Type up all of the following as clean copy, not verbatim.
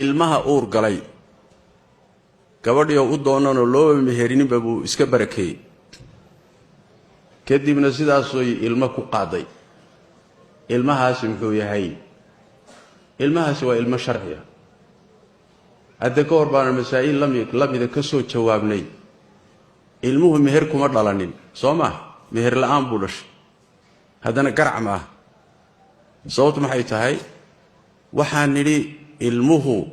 ilmaha uur galay gabadhiyo u doonano loo meherinin babu iska barakay kadibna sidaas oo ilma ku qaaday ilmahaas muxuu yahay ilmahaas waa ilma sharci ah hadda ka hor baan masaa'il lamida ka soo jawaabnay ilmuhu meher kuma dhalanin Soomaa meher la'aan buu dhashay hadana garac ma sababtu maxay tahay waxaan niri ilmuhu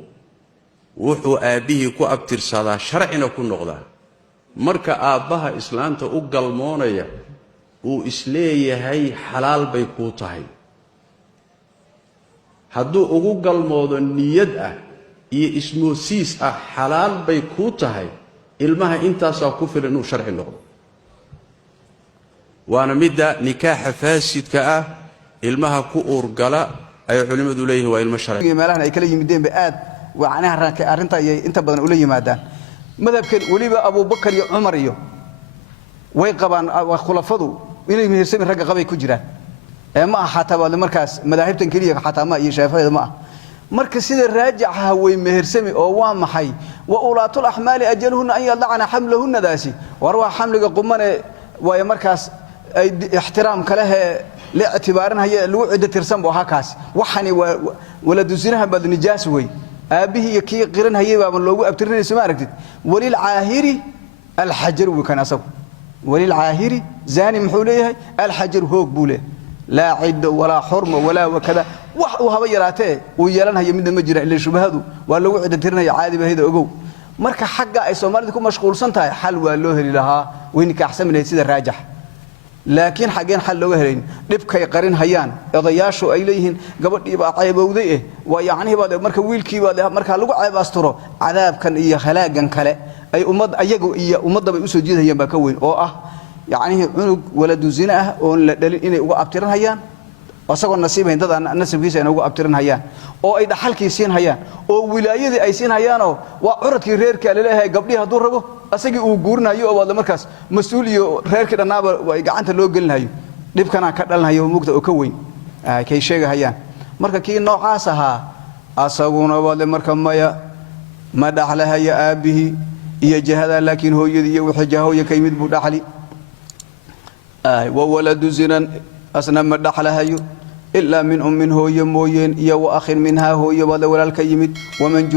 wuxuu aabihi ku abtirsadaa sharcina ku noqdaa marka aabaha islaanta u galmoonaya uu isleeyahay xalaal bay ku tahay hadduu ugu galmoodo niyad ah iyo ismoosiis ah xalaal bay ku tahay ilmaha intaas ku filan inuu sharci noqdo waana midda nikaaxa faasidka ah ilmaha ku uurgala ay culimadu leeyihiin waa ilmo sharci meelahan ay kala yimideen baad waana arinta ay inta badan u leeyimaadaan madhabkan waliba Abu Bakar iyo Umar iyo way qabaan khulafadu inay mehersan rag qabay ku jiraan ma aha xataa markaas madaahibtan kaliya xataa ma iyo Shaafici ma marka sida raajixa way mehersami oo waa maxay wa ulaatul ahmaali ajaluhunna an yad'ana hamlahunna daasi warwa hamliga qumane way markaas ay ixtiraam kale la ictibaarinaya lagu cid tirsan boo hakaas waxani waladu zinaha bad nijaas way aabihi iyo kii qiran hayay baa loogu abtirinayso ma aragtid walil aahiri al hajar wa kana asab walil aahiri zani muxuu leeyahay al hajar hoog buule لا عد ولا حرمة ولا وكذا وهذا يراته ويلان هي من المجرى اللي شبهده ولا وعد ترنا عادي بهذا أجو مركز حاجة أي سومالي تكون مشغول سنتها حل والله لها وينك أحسن من يصير الراجح لكن حاجين حل وهرين نبكي قرين هيان يضياشوا إليهن قبل يبقى عيب وذيه ويعني بعد مركز ويلكي بعد مركز لو عيب أستره عذاب كان إياه خلاق كان خلاء أي أمض أيجو إياه أمض بيسوي جيده هي بكون يعني عنق ولد زنا ولا دليل إنه هو أبترن هيان أصلا نصيبه إن هذا النسب فيه إنه هو أبترن هيان أو إذا حلك يسين هيان أو ولاية أي سين هيان أو وعرض كرير كله قبلها دور ربه أسيج وجورنا يو أو هذا مركز مسؤول يو رير كده نابر ويجعنت لو قلنا هيو لب كنا كدلنا هيو مقت أكوين كي شيء هيان مركز كي نوع عاسها أصلا وهذا مركز ما دخلها يا أبيه يجهد لكن هو يدي وحجه يكيمد بدخلي وولد زنا أصلا ما دخلها يو إلا من أم هو يموين يا وأخ منها هو يبغى ولا الكيمد ومن